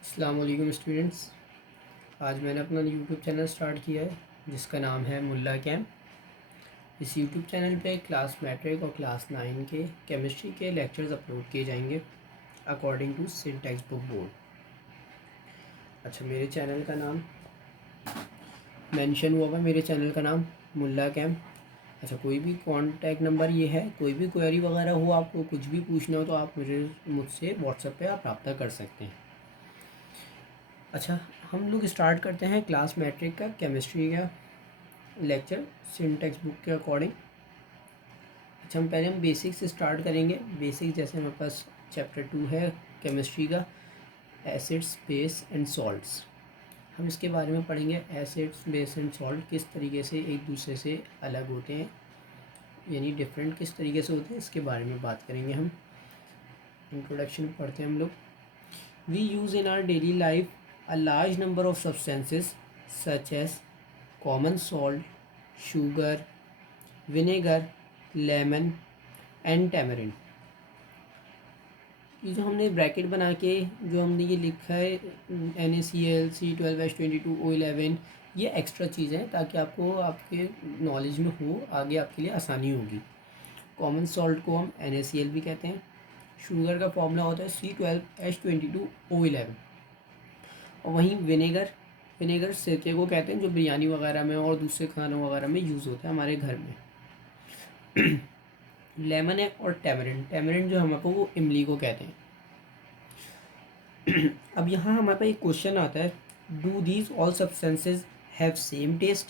अस्सलाम वालेकुम स्टूडेंट्स। आज मैंने अपना यूट्यूब चैनल स्टार्ट किया है जिसका नाम है मुल्ला कैम। इस यूट्यूब चैनल पे क्लास मैट्रिक और क्लास 9 के केमिस्ट्री के लेक्चर्स अपलोड किए जाएंगे according to Sindh text book board. अच्छा, मेरे चैनल का नाम मेंशन हुआ हुआ, मेरे चैनल का नाम मुल्ला कैम। अच्छा, कोई भी कॉन्टैक्ट नंबर ये है, कोई भी क्वेरी वगैरह हो, आपको कुछ भी पूछना हो तो आप मुझसे व्हाट्सएप पे आप रब्ता कर सकते हैं। अच्छा, हम लोग स्टार्ट करते हैं क्लास मैट्रिक का केमिस्ट्री का लेक्चर सिंध टेक्स्ट बुक के अकॉर्डिंग। अच्छा, हम बेसिक से स्टार्ट करेंगे। बेसिक जैसे हमारे पास चैप्टर 2 है केमिस्ट्री का, एसिड्स बेस एंड सॉल्ट्स। हम इसके बारे में पढ़ेंगे एसिड्स बेस एंड सॉल्ट किस तरीके से एक दूसरे से अलग होते हैं, यानी डिफरेंट किस तरीके से होते हैं, इसके बारे में बात करेंगे हम। इंट्रोडक्शन पढ़ते हैं हम लोग। We use in our daily life a large number of substances such as common salt, sugar, vinegar, lemon and tamarind. ये जो हमने ब्रैकेट बना के जो हमने ये लिखा है NaCl, C12H22O11, ये एक्स्ट्रा चीज़ें हैं ताकि आपको आपके नॉलेज में हो, आगे आपके लिए आसानी होगी। कॉमन सॉल्ट को हम NaCl भी कहते हैं। शुगर का फॉर्मूला होता है C12H22O11। और वहीं विनेगर सिरके को कहते हैं, जो बिरयानी वगैरह में और दूसरे खानों वगैरह में यूज़ होता है हमारे घर में। लेमन है और टैमरिन जो हमको वो इमली को कहते हैं। अब यहाँ हमारे पास एक क्वेश्चन आता है, do these all substances have same taste?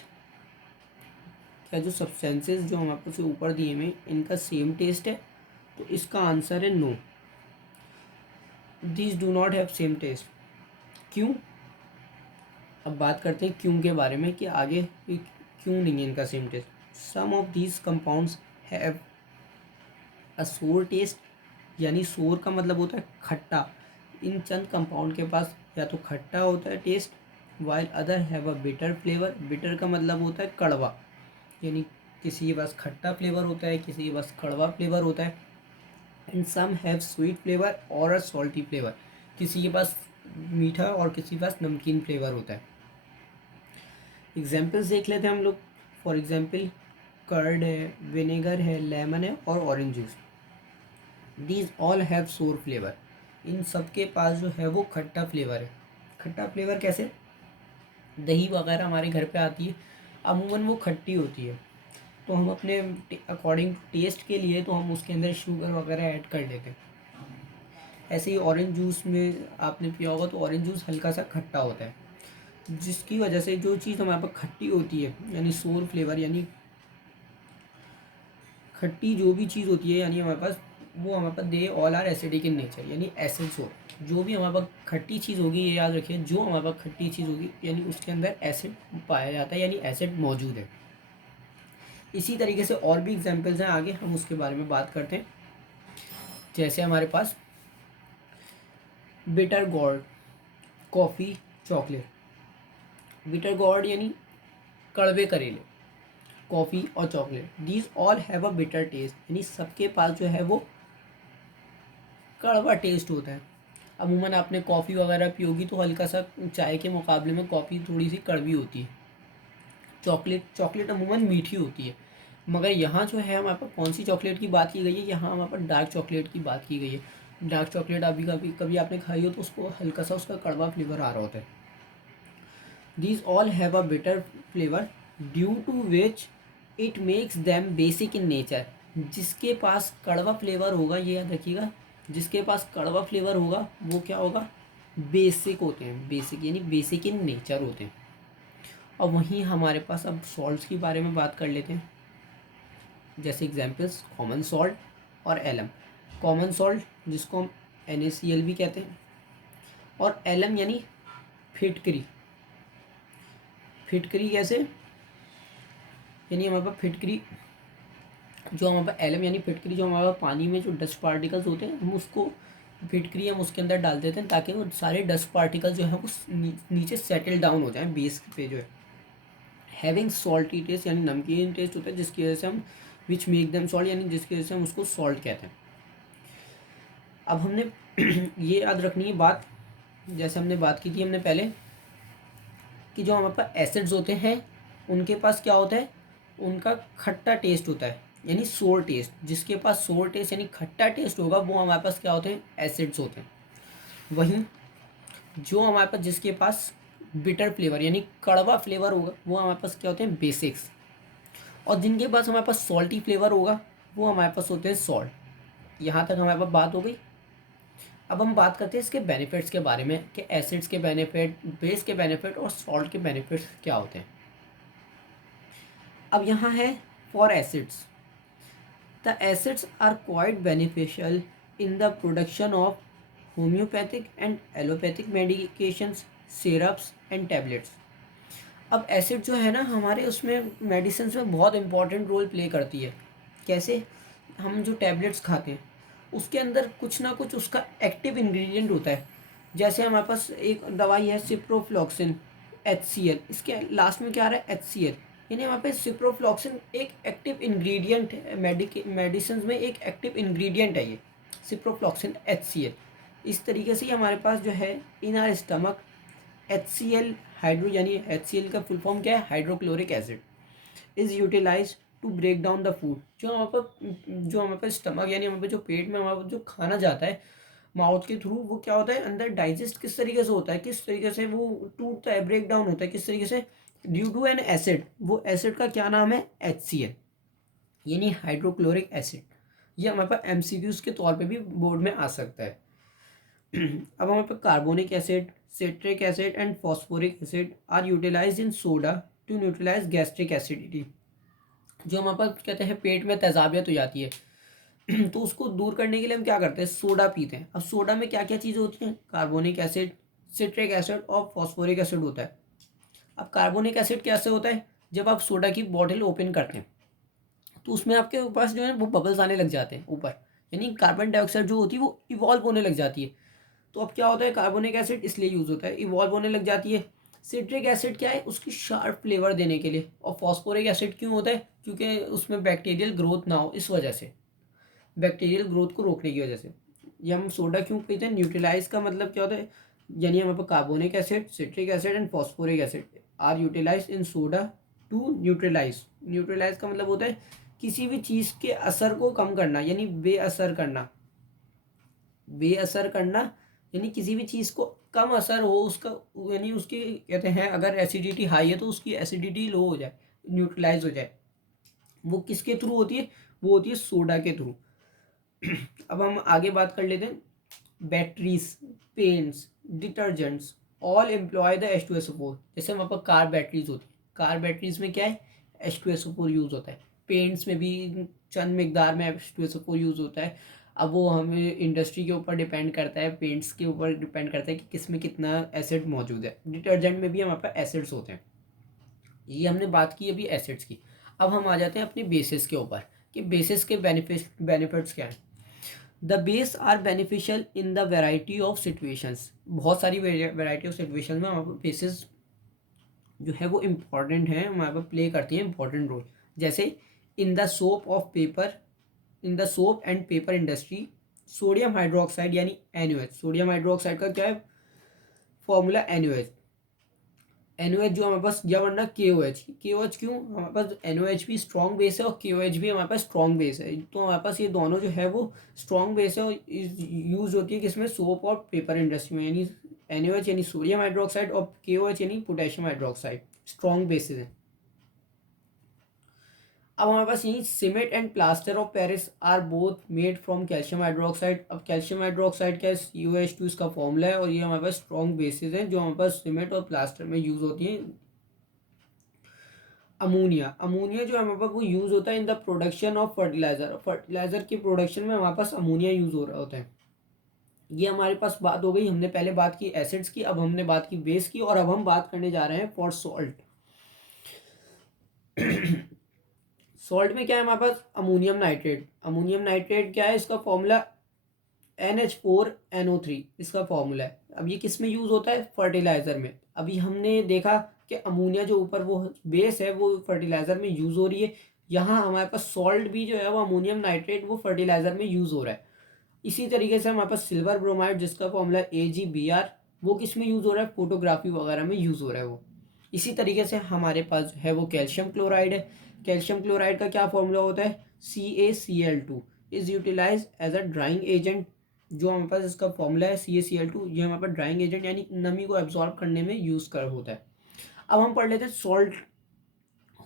क्या जो सब्सटेंसेज जो हमारे पास ऊपर दिए हुए इनका सेम टेस्ट है? तो इसका आंसर है no, these do not have same taste. क्यों? अब बात करते हैं क्यों के बारे में कि आगे क्यों नहीं है इनका same taste. Some of these compounds have a sour taste, यानी सोर का मतलब होता है खट्टा। इन चंद कंपाउंड के पास या तो खट्टा होता है taste, while other have a bitter flavour. Bitter का मतलब होता है कड़वा, यानी किसी के पास खट्टा फ्लेवर होता है, किसी के पास कड़वा फ्लेवर होता है। And some have sweet flavour और अ सॉल्टी फ्लेवर, किसी के पास मीठा और किसी के पास नमकीन फ्लेवर होता है। एग्जाम्पल्स देख लेते हैं हम लोग। फॉर एग्जाम्पल कर्ड है, विनेगर है, लेमन है और orange juice. These all have सोर फ्लेवर। इन सब के पास जो है वो खट्टा फ्लेवर है। खट्टा फ्लेवर कैसे? दही वगैरह हमारे घर पे आती है, अमूमन वो खट्टी होती है, तो हम अपने अकॉर्डिंग टेस्ट के लिए तो हम उसके अंदर शुगर वगैरह ऐड कर लेते हैं। ऐसे ही ऑरेंज जूस में आपने पिया होगा तो ऑरेंज जूस हल्का सा खट्टा होता है, जिसकी वजह से जो चीज़ हमारे पास खट्टी होती है यानी सोर फ्लेवर, यानी खट्टी जो भी चीज़ होती है, यानी हमारे पास वो हमारे पास they all are acidic in nature, यानी एसिड्स हो। जो भी हमारे पास खट्टी चीज़ होगी, ये याद रखिए, जो हमारे पास खट्टी चीज़ होगी यानी उसके अंदर एसिड पाया जाता है, यानी एसिड मौजूद है। इसी तरीके से और भी एग्जांपल्स हैं, आगे हम उसके बारे में बात करते हैं। जैसे हमारे पास bitter gourd, coffee, chocolate. Bitter gourd यानी कड़वे करेले, कॉफ़ी और chocolate. These all have a bitter taste, यानी सबके पास जो है वो कड़वा टेस्ट होता है। अमूमन आपने कॉफ़ी वगैरह पी होगी तो हल्का सा चाय के मुकाबले में कॉफ़ी थोड़ी सी कड़वी होती है। चॉकलेट अमूमन मीठी होती है, मगर यहाँ जो है हमारे पास कौन सी चॉकलेट की बात की गई है, यहाँ हमारे पास डार्क चॉकलेट की बात की गई है। डार्क चॉकलेट अभी कभी कभी आपने खाई हो तो उसको हल्का सा उसका कड़वा फ्लेवर आ रहा होता है। These all have a bitter flavour due to which it makes them basic in nature. जिसके पास कड़वा फ्लेवर होगा, ये याद रखिएगा, जिसके पास कड़वा फ्लेवर होगा वो क्या होगा? बेसिक होते हैं। बेसिक यानी बेसिक इन नेचर होते हैं। और वहीं हमारे पास अब सॉल्ट्स के बारे में बात कर लेते हैं। जैसे एग्जांपल्स कॉमन सॉल्ट और एलम। कॉमन सॉल्ट जिसको हम NaCl भी कहते हैं, और एलम यानी फिटकरी। फिटकरी कैसे? यानी हमारे पास फिटकरी जो हमारे पास एलम यानी फिटकरी, जो हमारे पास पानी में जो डस्ट पार्टिकल्स होते हैं हम उसको फिटकरी हम उसके अंदर डाल देते हैं ताकि वो सारे डस्ट पार्टिकल जो है वो नीचे सेटल डाउन हो जाए बेस पे जो है। हैविंग सॉल्टी टेस्ट यानी नमकीन टेस्ट होता है, जिसकी वजह से हम विच मेक देम सॉल्ट, यानी जिसकी वजह से हम उसको सॉल्ट कहते हैं। अब हमने ये याद रखनी है बात जैसे हमने बात की थी हमने पहले कि जो हमारे पास एसिड्स होते हैं उनके पास क्या होता है, उनका खट्टा टेस्ट होता है यानी सोर टेस्ट। जिसके पास सोर टेस्ट यानी खट्टा टेस्ट होगा वो हमारे पास क्या होते हैं, एसिड्स होते हैं। वहीं जो हमारे पास जिसके पास बिटर फ्लेवर यानी कड़वा फ्लेवर होगा वो हमारे पास क्या होते हैं, बेसिक्स। और जिनके पास हमारे पास सॉल्टी फ्लेवर होगा वो हमारे पास होते हैं सॉल्ट। यहाँ तक हमारे पास बात हो गई। अब हम बात करते हैं इसके बेनिफिट्स के बारे में कि एसिड्स के बेनिफिट, बेस के बेनिफिट और सॉल्ट के बेनिफिट्स क्या होते हैं। अब यहाँ है for acids, the acids are quite beneficial in the production of homeopathic and allopathic medications, syrups and tablets. अब एसिड जो है ना हमारे उसमें मेडिसिन में बहुत इंपॉर्टेंट रोल प्ले करती है। कैसे, हम जो टैबलेट्स खाते हैं उसके अंदर कुछ ना कुछ उसका एक्टिव इंग्रेडिएंट होता है। जैसे हमारे पास एक दवाई है सिप्रोफ्लॉक्सिन HCl, इसके लास्ट में क्या आ रहा है, HCl, यानी हमारे पास सिप्रोफ्लॉक्सिन एक एक्टिव इंग्रेडिएंट है, मेडिसिन में एक एक्टिव इंग्रेडिएंट है ये सिप्रोफ्लॉक्सिन HCl। इस तरीके से ही हमारे पास जो है in our stomach HCl hydro यानी HCl का फुल फॉर्म क्या है, hydrochloric acid, is utilise to break down the food. जो हमारे पास स्टमक यानी हमारे पास जो पेट में हमारे पास जो खाना जाता है माउथ के थ्रू, वो क्या होता है अंदर डाइजेस्ट किस तरीके से होता है, किस तरीके से वो टूटता है, ब्रेक डाउन होता है किस तरीके से, ड्यू टू एन एसिड। वो एसिड का क्या नाम है, HCl यानी हाइड्रोक्लोरिक एसिड। ये हमारे पास MCQs के तौर पे भी बोर्ड में आ सकता है। अब हमारे पास carbonic acid, citric acid and phosphoric acid are utilized in soda to neutralize gastric acidity. जो हमारे पास कहते हैं पेट में तेजाबियत हो जाती है तो उसको दूर करने के लिए हम क्या करते हैं, सोडा पीते हैं। अब सोडा में क्या क्या चीज़ें होती हैं, कार्बोनिक एसिड, सिट्रिक एसिड और फॉस्फोरिक एसिड होता है। अब कार्बोनिक एसिड कैसे होता है, जब आप सोडा की बॉटल ओपन करते हैं तो उसमें आपके पास जो है वो बबल्स आने लग जाते हैं ऊपर, यानी कार्बन डाइऑक्साइड जो होती है वो इवॉल्व होने लग जाती है। तो अब क्या होता है, कार्बोनिक एसिड इसलिए यूज़ होता है, इवॉल्व होने लग जाती है। सिट्रिक एसिड क्या है, उसकी शार्प फ्लेवर देने के लिए। और फॉस्फोरिक एसिड क्यों होता है, क्योंकि उसमें बैक्टीरियल ग्रोथ ना हो, इस वजह से, बैक्टीरियल ग्रोथ को रोकने की वजह से। ये हम सोडा क्यों पीते हैं, न्यूट्रलाइज का मतलब क्या होता है, यानी हमारे पास carbonic acid, citric acid and phosphoric acid are utilize in soda to neutralize. Neutralize का मतलब होता है किसी भी चीज़ के असर को कम करना, यानी बेअसर करना। बेअसर करना यानी किसी भी चीज़ को कम असर हो उसका, यानी उसकी कहते हैं अगर एसिडिटी हाई है तो उसकी एसिडिटी लो हो जाए, न्यूट्रलाइज हो जाए। वो किसके थ्रू होती है, वो होती है सोडा के थ्रू। अब हम आगे बात कर लेते हैं। Batteries, paints, detergents all employ the H2SO4। जैसे हमारे पास कार बैटरीज होती है, कार बैटरीज में क्या है, H2SO4 यूज़ होता है। पेंट्स में भी चंद मकदार में H2SO4 यूज़ होता है। अब वो हमें इंडस्ट्री के ऊपर डिपेंड करता है, पेंट्स के ऊपर डिपेंड करता है कि किस में कितना एसिड मौजूद है। डिटर्जेंट में भी हमारे पास एसिड्स होते हैं। ये हमने बात की अभी एसिड्स की। अब हम आ जाते हैं अपने बेसिस के ऊपर कि बेसिस के बेनिफिट्स क्या हैं। The base are beneficial in the variety of situations. बहुत सारी वेराइटी ऑफ सिचुएशन में हमारे बेसिस जो है वो इम्पॉर्टेंट है, हमारे पास प्ले करती है इंपॉर्टेंट रोल। जैसे in the soap of paper, in the soap and paper industry, sodium hydroxide यानी NaOH। सोडियम हाइड्रोक्साइड का क्या है फॉर्मूला, NaOH। NaOH जो हमारे पास, या वरना KOH। KOH क्यों, हमारे पास NaOH भी स्ट्रॉन्ग बेस है और KOH भी हमारे पास स्ट्रॉन्ग बेस है। तो हमारे पास ये दोनों जो है वो स्ट्रॉन्ग बेस है और यूज़ होती है किसमें, सोप और पेपर इंडस्ट्री में। यानी NaOH यानी सोडियम हाइड्रोक्साइड और KOH यानी पोटेशियम हाइड्रोक्साइड, स्ट्रॉन्ग बेसिस हैं। अब हमारे पास यही cement and plaster of Paris are both made from calcium hydroxide. अब कैल्शियम हाइड्रोक्साइड क्या है, COH2 इसका फॉर्मूला है और ये हमारे पास स्ट्रॉन्ग बेसिस हैं जो हमारे पास सीमेंट और प्लास्टर में यूज़ होती हैं। अमोनिया, अमोनिया जो हमारे पास वो यूज़ होता है in the production of fertiliser. Fertiliser के प्रोडक्शन में हमारे पास अमोनिया यूज़ हो रहा होता है। ये हमारे पास बात हो गई, हमने पहले बात की एसिड्स की, अब हमने बात की बेस की, और अब हम बात करने जा रहे हैं फॉर सॉल्ट। सॉल्ट में क्या है हमारे पास, अमोनियम नाइट्रेट। अमोनियम नाइट्रेट क्या है, इसका फॉर्मूला NH4NO3 इसका फॉर्मूला है। अब ये किस में यूज़ होता है, फर्टिलाइज़र में। अभी हमने देखा कि अमोनिया जो ऊपर वो बेस है वो फर्टिलाइज़र में यूज़ हो रही है। यहाँ हमारे पास सॉल्ट भी जो है वो अमोनियम नाइट्रेट वो फर्टिलाइज़र में यूज़ हो रहा है। इसी तरीके से हमारे पास सिल्वर ब्रोमाइड जिसका फॉर्मूला AgBr वो किस में यूज़ हो रहा है, फोटोग्राफी वगैरह में यूज़ हो रहा है वो। इसी तरीके से हमारे पास है वो कैल्शियम क्लोराइड है। कैल्शियम क्लोराइड का क्या फॉर्मूला होता है, CaCl2 is utilise as a drying agent. जो हमारे पास इसका फॉर्मूला है CaCl2, ये हमारे पास ड्राइंग एजेंट यानी नमी को एब्जॉर्ब करने में यूज़ कर होता है। अब हम पढ़ लेते हैं सॉल्ट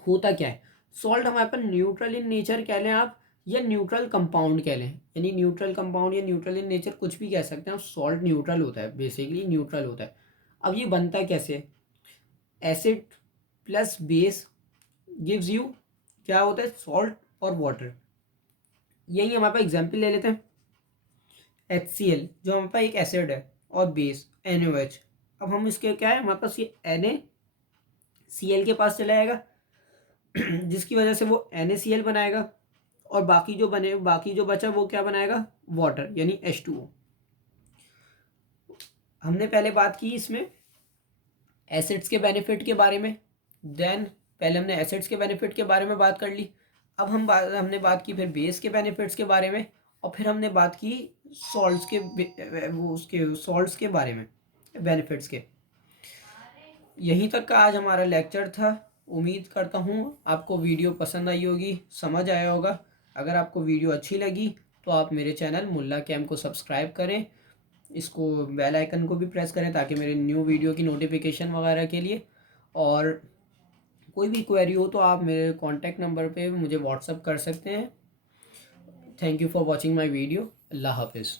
होता क्या है। सॉल्ट हमारे पास न्यूट्रल इन नेचर कह लें आप, या न्यूट्रल कंपाउंड कह लें, यानी न्यूट्रल कंपाउंड या न्यूट्रल इन नेचर कुछ भी कह सकते हैं आप। सॉल्ट न्यूट्रल होता है, बेसिकली न्यूट्रल होता है। अब ये बनता कैसे, acid plus base gives you क्या होता है, सॉल्ट और वाटर। यही हमारे पास एग्जाम्पल ले लेते हैं, HCl जो हमारे पास एक एसिड है और बेस NaOH। अब हम इसके क्या है, हमारे पास ये NaCl के पास चला जाएगा जिसकी वजह से वो NaCl बनाएगा, और बाकी जो बचा वो क्या बनाएगा, वाटर यानी H2O। हमने पहले बात की इसमें एसिड्स के बेनिफिट के बारे में, देन पहले हमने एसिड्स के बेनिफिट के बारे में बात कर ली। अब हमने बात की फिर बेस के बेनिफिट्स के बारे में, और फिर हमने बात की सॉल्ट्स के वो उसके सॉल्ट्स के बारे में, बेनिफिट्स के। यहीं तक का आज हमारा लेक्चर था। उम्मीद करता हूँ आपको वीडियो पसंद आई होगी, समझ आया होगा। अगर आपको वीडियो अच्छी लगी तो आप मेरे चैनल मुल्ला कैम को सब्सक्राइब करें, इसको बेल आइकन को भी प्रेस करें ताकि मेरे न्यू वीडियो की नोटिफिकेशन वगैरह के लिए। और कोई भी क्वेरी हो तो आप मेरे कॉन्टैक्ट नंबर पे मुझे व्हाट्सअप कर सकते हैं। Thank you for watching my video. अल्लाह हाफिज़।